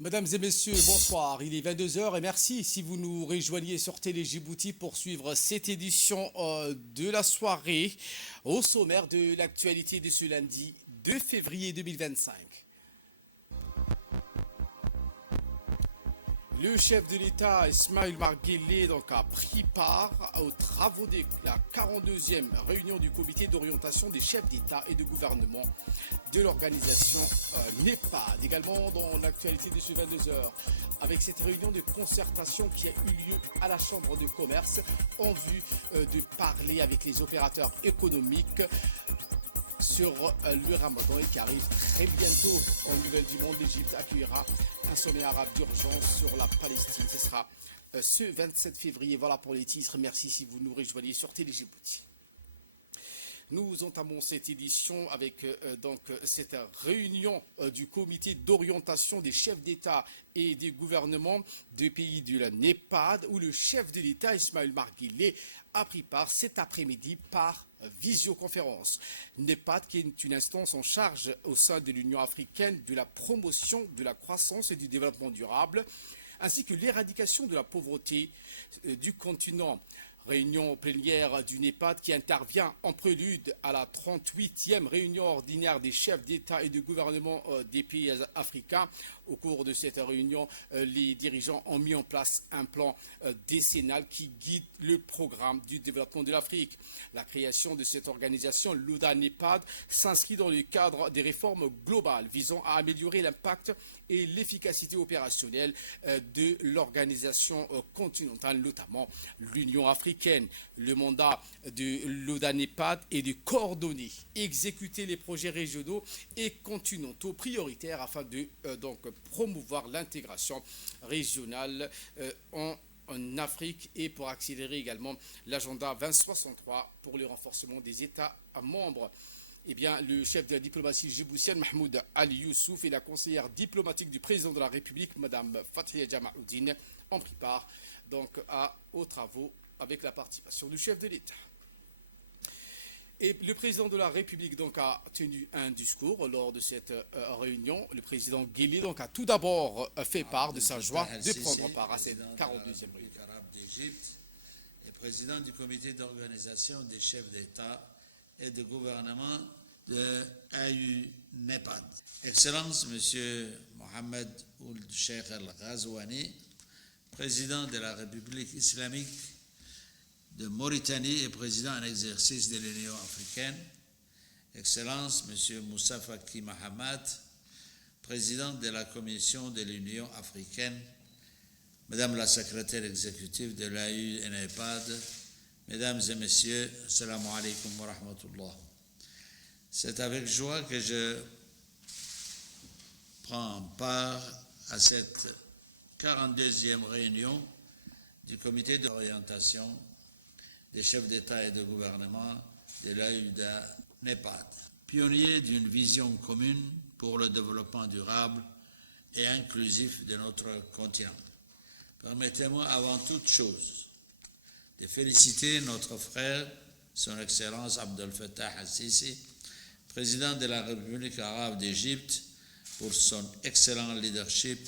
Mesdames et messieurs, bonsoir. Il est 22 heures et merci si vous nous rejoignez sur Télé Djibouti pour suivre cette édition de la soirée au sommaire de l'actualité de ce lundi 2 février 2025. Le chef de l'État, Ismaël Marguerite, a pris part aux travaux de la 42e réunion du comité d'orientation des chefs d'État et de gouvernement de l'organisation NEPAD. Également dans l'actualité de ce 22 heures, avec cette réunion de concertation qui a eu lieu à la Chambre de commerce en vue de parler avec les opérateurs économiques sur le Ramadan et qui arrive très bientôt en Nouvelle du Monde. L'Égypte accueillera un sommet arabe d'urgence sur la Palestine. Ce sera ce 27 février. Voilà pour les titres. Merci si vous nous rejoignez sur Télé Djibouti. Nous entamons cette édition avec cette réunion du comité d'orientation des chefs d'État et des gouvernements des pays de la NEPAD où le chef de l'État, Ismaël Marguerite, a pris part cet après-midi par visioconférence. NEPAD qui est une instance en charge au sein de l'Union africaine de la promotion de la croissance et du développement durable ainsi que l'éradication de la pauvreté du continent. Réunion plénière du NEPAD qui intervient en prélude à la 38e réunion ordinaire des chefs d'État et de gouvernement des pays africains. Au cours de cette réunion, les dirigeants ont mis en place un plan décennal qui guide le programme du développement de l'Afrique. La création de cette organisation, l'ODA-NEPAD, s'inscrit dans le cadre des réformes globales visant à améliorer l'impact et l'efficacité opérationnelle de l'organisation continentale, notamment l'Union africaine. Le mandat de l'ODA-NEPAD est de coordonner, exécuter les projets régionaux et continentaux prioritaires afin de promouvoir l'intégration régionale en Afrique et pour accélérer également l'agenda 2063 pour le renforcement des États membres. Eh bien, le chef de la diplomatie djiboutienne, Mahmoud Ali Youssouf, et la conseillère diplomatique du président de la République, Mme Fathia Jamaoudine, ont pris part aux travaux avec la participation du chef de l'État. Et le président de la République a tenu un discours lors de cette réunion. Le président Guélé a tout d'abord fait part de sa joie de prendre part à cette 42e réunion. Et président du comité d'organisation des chefs d'État et de gouvernement de AU-NEPAD. Excellence, M. Mohamed Ould Cheikh El-Ghazouani, président de la République islamique de Mauritanie et président en exercice de l'Union africaine. Excellence, M. Moussa Faki Mahamat, président de la Commission de l'Union africaine. Madame la secrétaire exécutive de l'AU-NEPAD, Mesdames et messieurs, assalamu alaikum wa rahmatullah. C'est avec joie que je prends part à cette 42e réunion du comité d'orientation des chefs d'État et de gouvernement de l'AU-NEPAD, pionnier d'une vision commune pour le développement durable et inclusif de notre continent. Permettez-moi avant toute chose de féliciter notre frère, son Excellence Abdel Fattah al-Sisi, président de la République arabe d'Égypte, pour son excellent leadership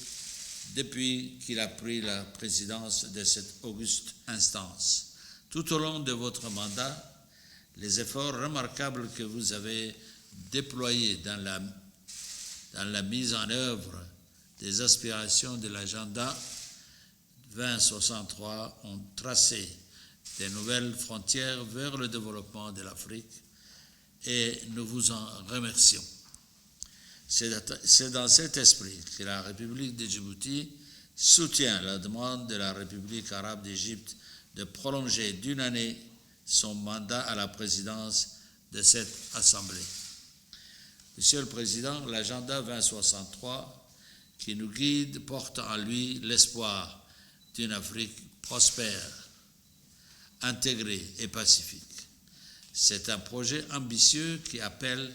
depuis qu'il a pris la présidence de cette auguste instance. Tout au long de votre mandat, les efforts remarquables que vous avez déployés dans la mise en œuvre des aspirations de l'agenda 2063 ont tracé des nouvelles frontières vers le développement de l'Afrique et nous vous en remercions. C'est dans cet esprit que la République de Djibouti soutient la demande de la République arabe d'Égypte de prolonger d'une année son mandat à la présidence de cette Assemblée. Monsieur le Président, l'agenda 2063 qui nous guide porte en lui l'espoir d'une Afrique prospère, intégrée et pacifique. C'est un projet ambitieux qui appelle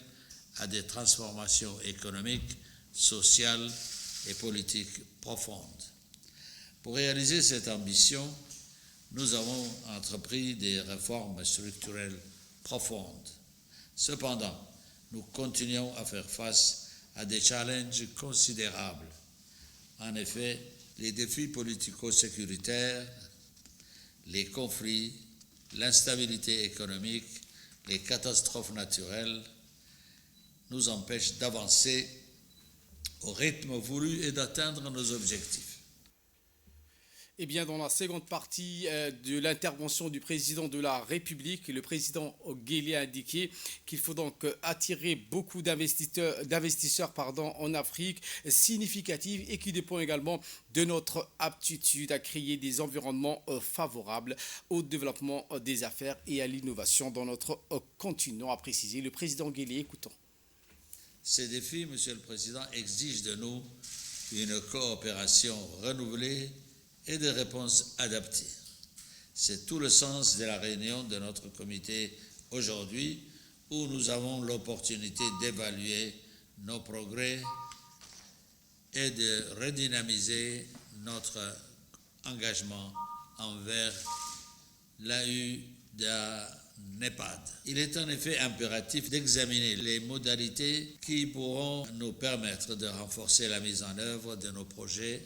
à des transformations économiques, sociales et politiques profondes. Pour réaliser cette ambition, nous avons entrepris des réformes structurelles profondes. Cependant, nous continuons à faire face à des challenges considérables En effet, les défis politico-sécuritaires, les conflits, l'instabilité économique, les catastrophes naturelles nous empêchent d'avancer au rythme voulu et d'atteindre nos objectifs. Eh bien, dans la seconde partie de l'intervention du président de la République, le président Guelleh a indiqué qu'il faut donc attirer beaucoup d'investisseurs en Afrique significatifs et qui dépend également de notre aptitude à créer des environnements favorables au développement des affaires et à l'innovation dans notre continent, a précisé le président Guelleh. Écoutons. Ces défis, Monsieur le Président, exigent de nous une coopération renouvelée et des réponses adaptées. C'est tout le sens de la réunion de notre comité aujourd'hui où nous avons l'opportunité d'évaluer nos progrès et de redynamiser notre engagement envers l'AUDA-NEPAD. Il est en effet impératif d'examiner les modalités qui pourront nous permettre de renforcer la mise en œuvre de nos projets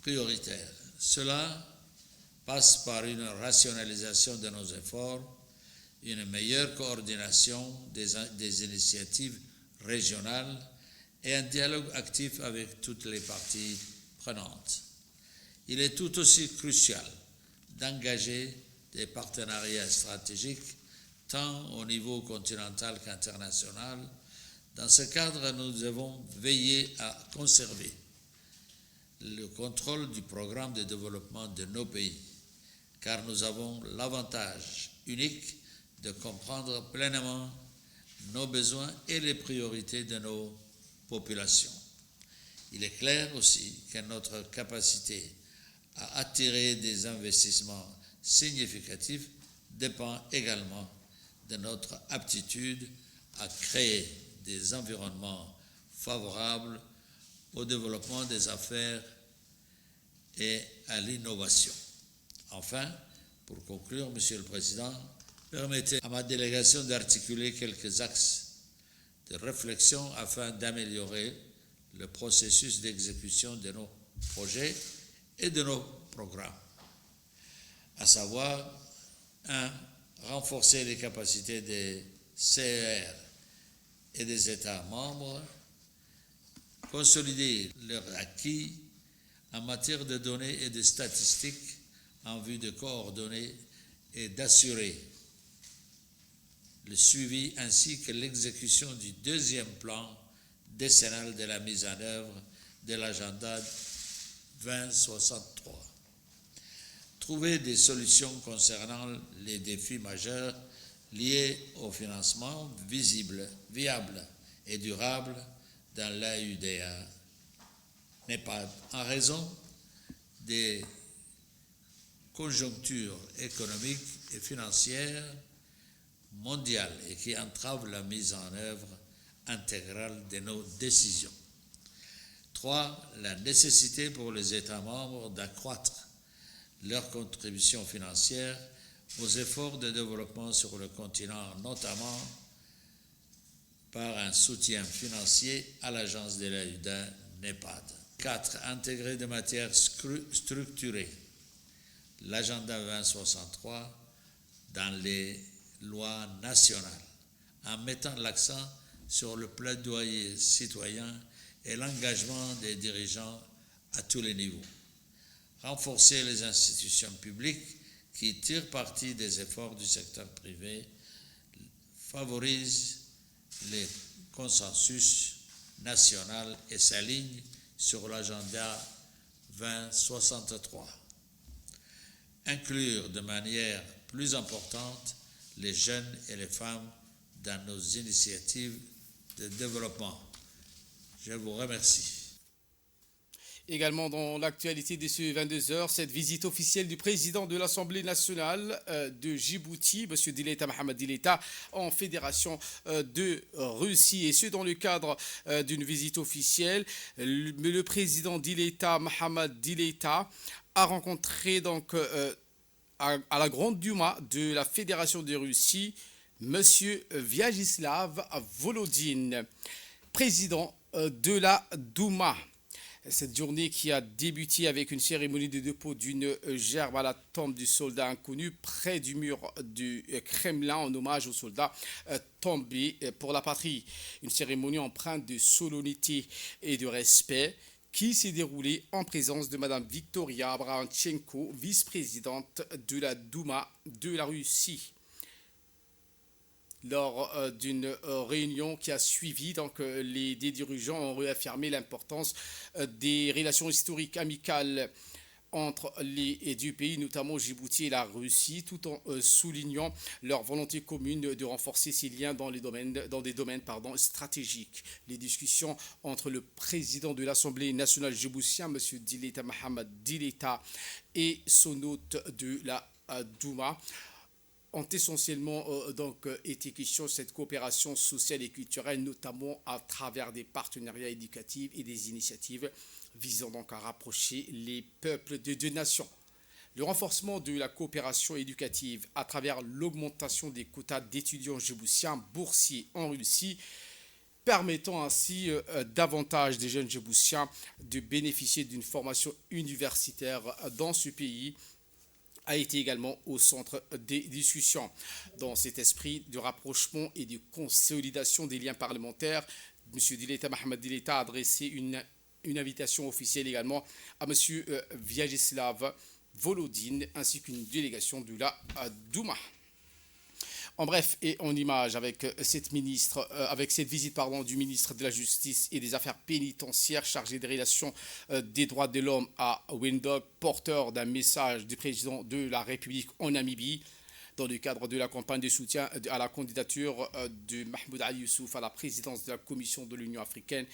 prioritaires. Cela passe par une rationalisation de nos efforts, une meilleure coordination des initiatives régionales et un dialogue actif avec toutes les parties prenantes. Il est tout aussi crucial d'engager des partenariats stratégiques tant au niveau continental qu'international. Dans ce cadre, nous devons veiller à conserver le contrôle du programme de développement de nos pays, car nous avons l'avantage unique de comprendre pleinement nos besoins et les priorités de nos populations. Il est clair aussi que notre capacité à attirer des investissements significatifs dépend également de notre aptitude à créer des environnements favorables au développement des affaires et à l'innovation. Enfin, pour conclure, Monsieur le Président, permettez à ma délégation d'articuler quelques axes de réflexion afin d'améliorer le processus d'exécution de nos projets et de nos programmes, à savoir 1. Renforcer les capacités des CER et des États membres, consolider leurs acquis en matière de données et de statistiques en vue de coordonner et d'assurer le suivi ainsi que l'exécution du deuxième plan décennal de la mise en œuvre de l'agenda 2063. Trouver des solutions concernant les défis majeurs liés au financement visible, viable et durable dans l'AUDA NEPAD en raison des conjonctures économiques et financières mondiales et qui entravent la mise en œuvre intégrale de nos décisions. 3. La nécessité pour les États membres d'accroître leur contribution financière aux efforts de développement sur le continent, notamment par un soutien financier à l'agence de l'AUDA NEPAD. 4. Intégrer de manière structurée l'agenda 2063 dans les lois nationales, en mettant l'accent sur le plaidoyer citoyen et l'engagement des dirigeants à tous les niveaux. Renforcer les institutions publiques qui tirent parti des efforts du secteur privé, favorise les consensus national et s'aligne sur l'agenda 2063. Inclure de manière plus importante les jeunes et les femmes dans nos initiatives de développement. Je vous remercie. Également dans l'actualité de ce 22h, cette visite officielle du président de l'Assemblée nationale de Djibouti, M. Dileta Mohamed Dileta, en Fédération de Russie. Et ce, dans le cadre d'une visite officielle, le président Dileta Mohamed Dileta a rencontré donc à la Grande Douma de la Fédération de Russie, M. Vyacheslav Volodine, président de la Douma. Cette journée qui a débuté avec une cérémonie de dépôt d'une gerbe à la tombe du soldat inconnu près du mur du Kremlin en hommage aux soldats tombés pour la patrie. Une cérémonie empreinte de solennité et de respect qui s'est déroulée en présence de Mme Victoria Abranchenko, vice-présidente de la Douma de la Russie. Lors d'une réunion qui a suivi, donc, les dirigeants ont réaffirmé l'importance des relations historiques amicales entre les deux pays, notamment Djibouti et la Russie, tout en soulignant leur volonté commune de renforcer ces liens dans des domaines stratégiques. Les discussions entre le président de l'Assemblée nationale djiboutien, M. Dileta Mohamed Dileta, et son hôte de la Douma ont essentiellement été question de cette coopération sociale et culturelle, notamment à travers des partenariats éducatifs et des initiatives visant donc à rapprocher les peuples de deux nations. Le renforcement de la coopération éducative à travers l'augmentation des quotas d'étudiants djiboutiens boursiers en Russie, permettant ainsi davantage des jeunes djiboutiens de bénéficier d'une formation universitaire dans ce pays, a été également au centre des discussions. Dans cet esprit de rapprochement et de consolidation des liens parlementaires, M. Dileta Mohamed Dileta a adressé une invitation officielle également à M. Vyacheslav Volodine ainsi qu'une délégation de la Douma. En bref et en image, avec cette visite du ministre de la Justice et des Affaires pénitentiaires chargé des relations des droits de l'homme à Windhoek, porteur d'un message du président de la République en Namibie, dans le cadre de la campagne de soutien à la candidature de Mahmoud Ali Youssouf à la présidence de la Commission de l'Union africaine.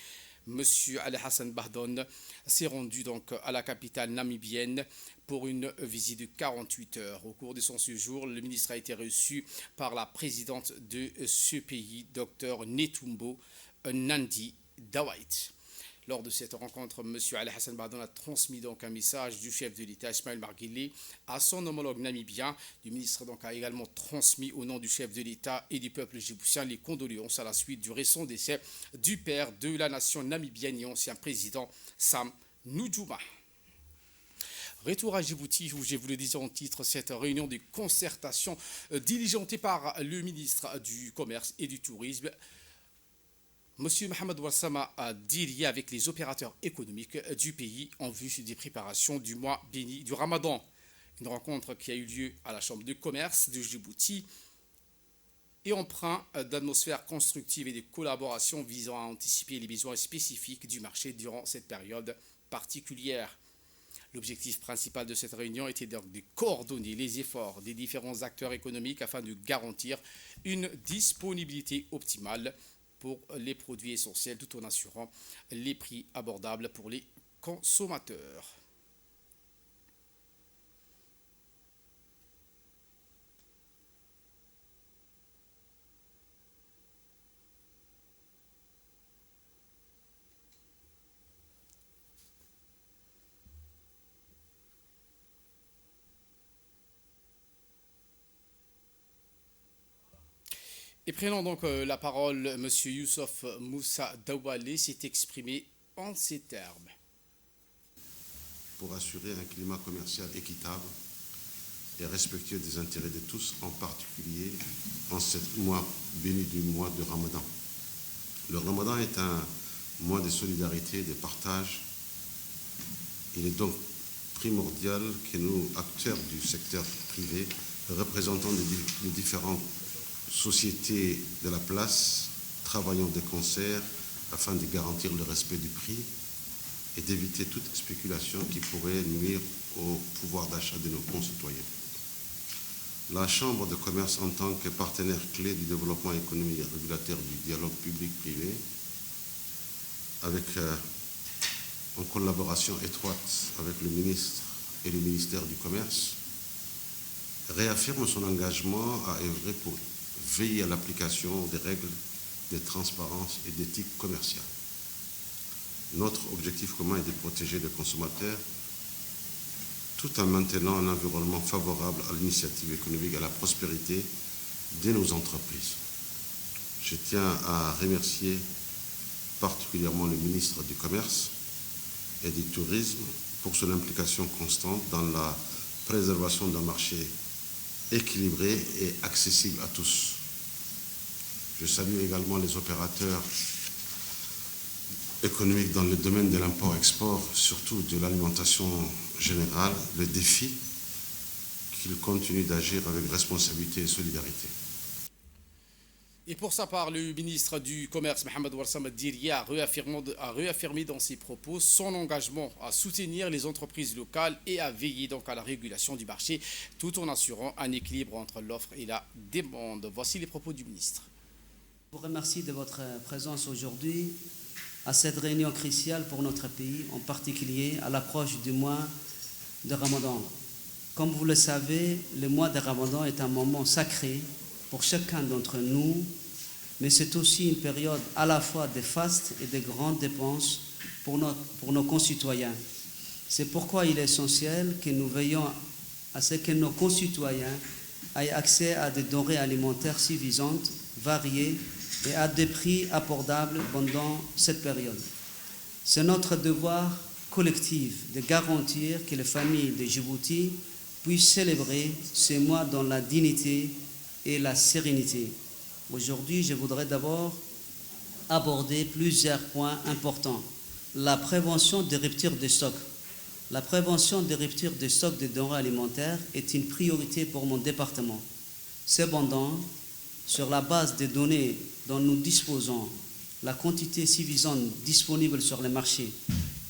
M. Ali Hassan Bardon s'est rendu donc à la capitale namibienne pour une visite de 48 heures. Au cours de son séjour, le ministre a été reçu par la présidente de ce pays, Dr Netumbo Nandi Dawit. Lors de cette rencontre, M. Ali Hassan Bardon a transmis donc un message du chef de l'État, Ismaël Marguerite, à son homologue namibien. Le ministre donc a également transmis au nom du chef de l'État et du peuple djiboutien les condoléances à la suite du récent décès du père de la nation namibienne et ancien président Sam Nujuma. Retour à Djibouti, où je vous le disais en titre, cette réunion de concertation diligentée par le ministre du Commerce et du Tourisme, M. Mohamed Wassama Diri, avec les opérateurs économiques du pays en vue des préparations du mois béni du Ramadan. Une rencontre qui a eu lieu à la Chambre de commerce de Djibouti et empreint d'atmosphère constructive et de collaboration visant à anticiper les besoins spécifiques du marché durant cette période particulière. L'objectif principal de cette réunion était donc de coordonner les efforts des différents acteurs économiques afin de garantir une disponibilité optimale pour les produits essentiels tout en assurant les prix abordables pour les consommateurs. Et prenant donc la parole, M. Youssouf Moussa Dawale s'est exprimé en ces termes. Pour assurer un climat commercial équitable et respectueux des intérêts de tous, en particulier en ce mois béni du mois de Ramadan. Le Ramadan est un mois de solidarité et de partage. Il est donc primordial que nous, acteurs du secteur privé, représentants des différentes sociétés de la place, travaillons de concert afin de garantir le respect du prix et d'éviter toute spéculation qui pourrait nuire au pouvoir d'achat de nos concitoyens. La Chambre de commerce, en tant que partenaire clé du développement économique et régulateur du dialogue public-privé, en collaboration étroite avec le ministre et le ministère du Commerce, réaffirme son engagement à œuvrer pour veiller à l'application des règles de transparence et d'éthique commerciale. Notre objectif commun est de protéger les consommateurs tout en maintenant un environnement favorable à l'initiative économique et à la prospérité de nos entreprises. Je tiens à remercier particulièrement le ministre du Commerce et du tourisme pour son implication constante dans la préservation d'un marché équilibré et accessible à tous. Je salue également les opérateurs économiques dans le domaine de l'import-export, surtout de l'alimentation générale, le défi qu'ils continuent d'agir avec responsabilité et solidarité. Et pour sa part, le ministre du Commerce, Mohamed Warsame Diri, a réaffirmé dans ses propos son engagement à soutenir les entreprises locales et à veiller donc à la régulation du marché, tout en assurant un équilibre entre l'offre et la demande. Voici les propos du ministre. Je vous remercie de votre présence aujourd'hui à cette réunion cruciale pour notre pays, en particulier à l'approche du mois de Ramadan. Comme vous le savez, le mois de Ramadan est un moment sacré pour chacun d'entre nous, mais c'est aussi une période à la fois de faste et de grandes dépenses pour nos concitoyens. C'est pourquoi il est essentiel que nous veillions à ce que nos concitoyens aient accès à des denrées alimentaires suffisantes, variées et à des prix abordables pendant cette période. C'est notre devoir collectif de garantir que les familles de Djibouti puissent célébrer ces mois dans la dignité et la sérénité. Aujourd'hui, je voudrais d'abord aborder plusieurs points importants. La prévention des ruptures de stock. La prévention des ruptures de stock de denrées alimentaires est une priorité pour mon département. Cependant, sur la base des données dont nous disposons, la quantité suffisante disponible sur le marché,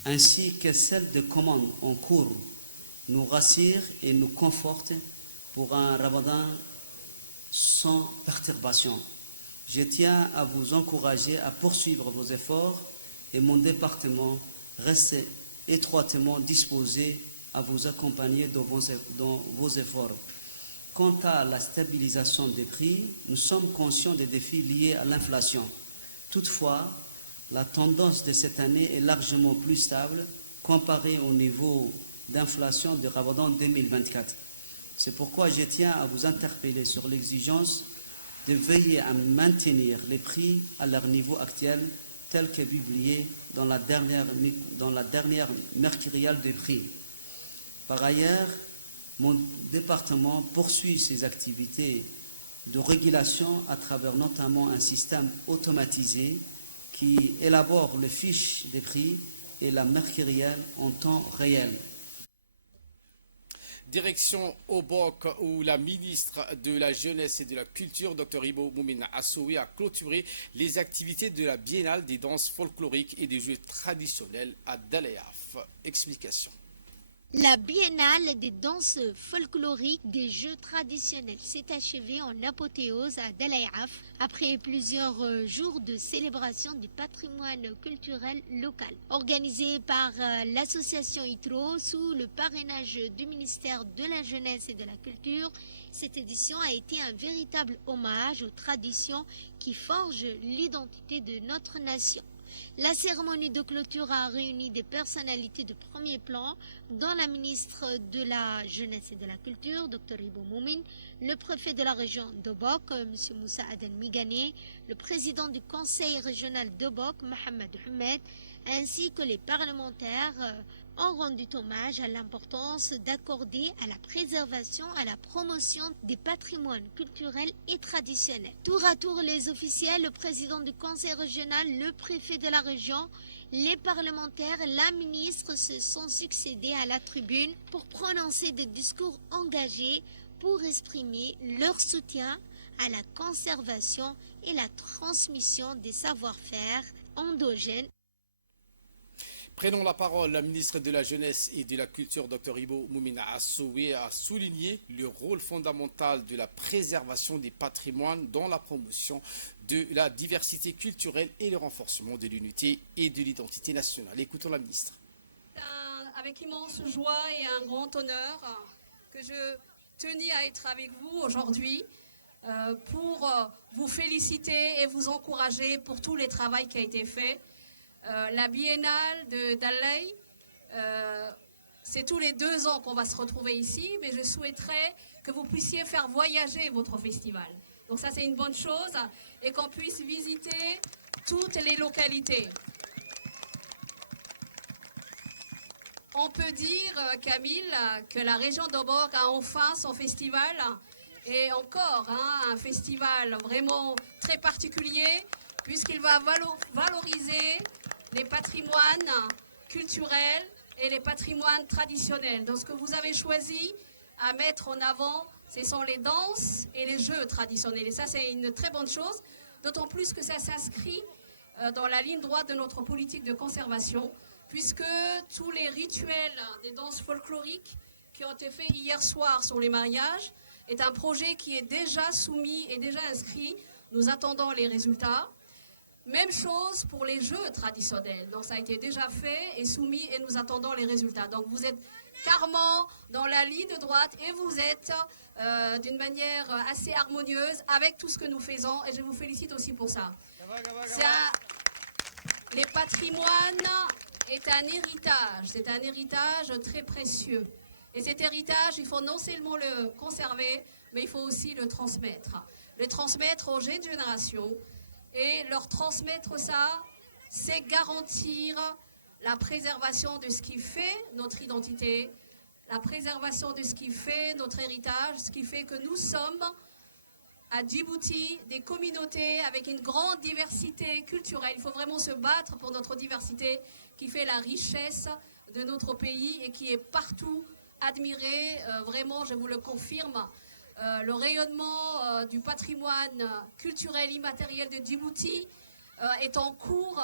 ainsi que celle de commandes en cours, nous rassure et nous conforte pour un Ramadan sans perturbation. Je tiens à vous encourager à poursuivre vos efforts et mon département reste étroitement disposé à vous accompagner dans vos efforts. Quant à la stabilisation des prix, nous sommes conscients des défis liés à l'inflation. Toutefois, la tendance de cette année est largement plus stable comparée au niveau d'inflation de Ramadan 2024. C'est pourquoi je tiens à vous interpeller sur l'exigence de veiller à maintenir les prix à leur niveau actuel, tel que publié dans la dernière mercuriale des prix. Par ailleurs, mon département poursuit ses activités de régulation à travers notamment un système automatisé qui élabore les fiches des prix et la mercurielle en temps réel. Direction Obok, où la ministre de la Jeunesse et de la Culture, Dr Ibo Moumine Assoui, a clôturé les activités de la Biennale des danses folkloriques et des jeux traditionnels à Dalayaf. Explication. La Biennale des danses folkloriques des jeux traditionnels s'est achevée en apothéose à Dalayaf après plusieurs jours de célébration du patrimoine culturel local. Organisée par l'association ITRO sous le parrainage du ministère de la Jeunesse et de la Culture, cette édition a été un véritable hommage aux traditions qui forgent l'identité de notre nation. La cérémonie de clôture a réuni des personnalités de premier plan, dont la ministre de la Jeunesse et de la Culture, Dr Ibo Moumine, le préfet de la région d'Obok, M. Moussa Aden Migane, le président du conseil régional d'Obok, Mohamed Ahmed, ainsi que les parlementaires ont rendu hommage à l'importance d'accorder à la préservation, à la promotion des patrimoines culturels et traditionnels. Tour à tour, les officiels, le président du conseil régional, le préfet de la région, les parlementaires, la ministre se sont succédés à la tribune pour prononcer des discours engagés pour exprimer leur soutien à la conservation et la transmission des savoir-faire endogènes. Prenons la parole, la ministre de la Jeunesse et de la Culture, Dr Ibo Moumine Assoui, a souligné le rôle fondamental de la préservation des patrimoines dans la promotion de la diversité culturelle et le renforcement de l'unité et de l'identité nationale. Écoutons la ministre. Avec immense joie et un grand honneur que je tenais à être avec vous aujourd'hui pour vous féliciter et vous encourager pour tout le travail qui a été fait. La biennale de Dalay, c'est tous les 2 ans qu'on va se retrouver ici, mais je souhaiterais que vous puissiez faire voyager votre festival. Donc ça, c'est une bonne chose, et qu'on puisse visiter toutes les localités. on peut dire, Camille, que la région d'Oborg a enfin son festival. Et encore, un festival vraiment très particulier, puisqu'il va valoriser les patrimoines culturels et les patrimoines traditionnels. Donc ce que vous avez choisi à mettre en avant, ce sont les danses et les jeux traditionnels. Et ça, c'est une très bonne chose, d'autant plus que ça s'inscrit dans la ligne droite de notre politique de conservation, puisque tous les rituels des danses folkloriques qui ont été faits hier soir sur les mariages est un projet qui est déjà soumis et déjà inscrit. Nous attendons les résultats. Même chose pour les jeux traditionnels. Donc ça a été déjà fait et soumis et nous attendons les résultats. Donc vous êtes carrément dans la ligne de droite et vous êtes d'une manière assez harmonieuse avec tout ce que nous faisons et je vous félicite aussi pour ça. Les patrimoines est un héritage. C'est un héritage très précieux. Et cet héritage, il faut non seulement le conserver, mais il faut aussi le transmettre. Le transmettre aux jeunes générations. Et leur transmettre ça, c'est garantir la préservation de ce qui fait notre identité, la préservation de ce qui fait notre héritage, ce qui fait que nous sommes à Djibouti des communautés avec une grande diversité culturelle. Il faut vraiment se battre pour notre diversité qui fait la richesse de notre pays et qui est partout admirée. Vraiment, je vous le confirme. Le rayonnement du patrimoine culturel immatériel de Djibouti est en cours.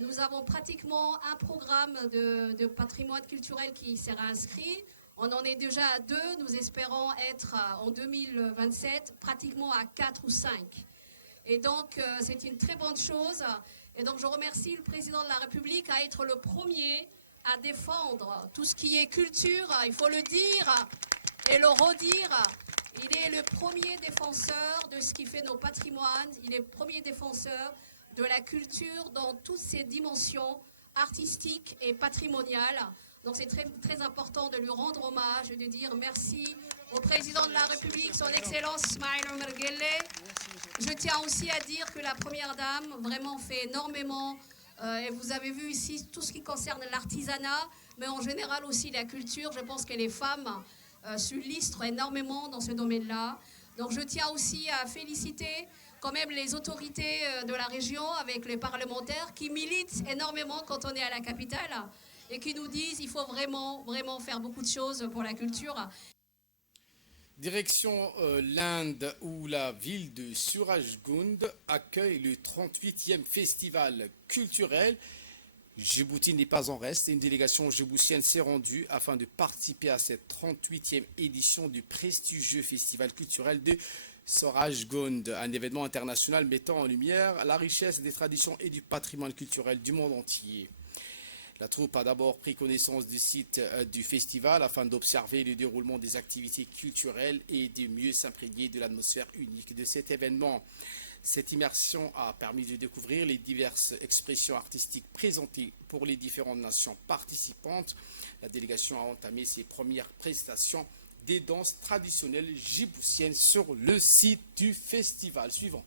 Nous avons pratiquement un programme de patrimoine culturel qui sera inscrit. On en est déjà à 2. Nous espérons être en 2027 pratiquement à 4 ou 5. Et donc, c'est une très bonne chose. Et donc, je remercie le président de la République à être le premier à défendre tout ce qui est culture. Il faut le dire et le redire. Il est le premier défenseur de ce qui fait nos patrimoines. Il est le premier défenseur de la culture dans toutes ses dimensions artistiques et patrimoniales. Donc c'est très, très important de lui rendre hommage et de dire merci au président de la République, son Excellence Ismaïl Omar Guelleh. Je tiens aussi à dire que la Première Dame vraiment fait énormément. Et vous avez vu ici tout ce qui concerne l'artisanat, mais en général aussi la culture. Je pense que les femmes s'illustrent énormément dans ce domaine-là. Donc je tiens aussi à féliciter quand même les autorités de la région avec les parlementaires qui militent énormément quand on est à la capitale et qui nous disent qu'il faut vraiment, vraiment faire beaucoup de choses pour la culture. Direction l'Inde où la ville de Surajgund accueille le 38e festival culturel. Djibouti n'est pas en reste. Une délégation djiboutienne s'est rendue afin de participer à cette 38e édition du prestigieux festival culturel de Surajgund, un événement international mettant en lumière la richesse des traditions et du patrimoine culturel du monde entier. La troupe a d'abord pris connaissance du site du festival afin d'observer le déroulement des activités culturelles et de mieux s'imprégner de l'atmosphère unique de cet événement. Cette immersion a permis de découvrir les diverses expressions artistiques présentées pour les différentes nations participantes. La délégation a entamé ses premières prestations des danses traditionnelles djiboutiennes sur le site du festival. Suivant.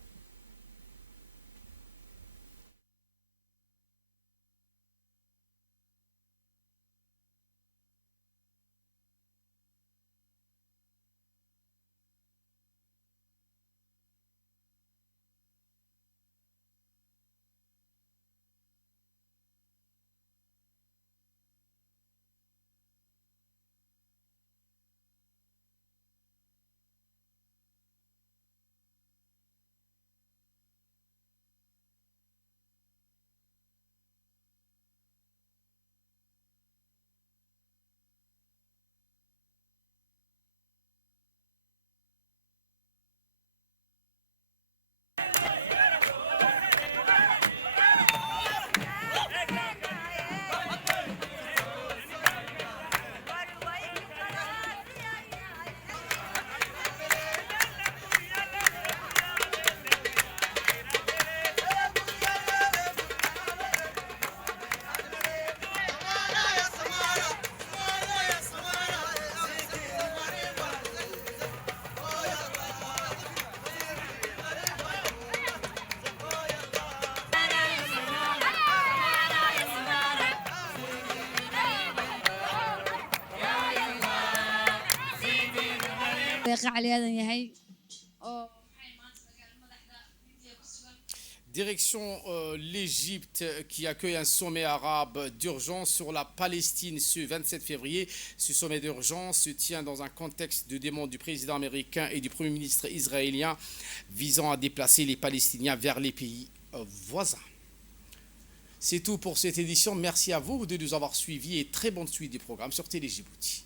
Direction l'Égypte qui accueille un sommet arabe d'urgence sur la Palestine ce 27 février. Ce sommet d'urgence se tient dans un contexte de demande du président américain et du Premier ministre israélien visant à déplacer les Palestiniens vers les pays voisins. C'est tout pour cette édition. Merci à vous de nous avoir suivis et très bonne suite du programme sur Télé Djibouti.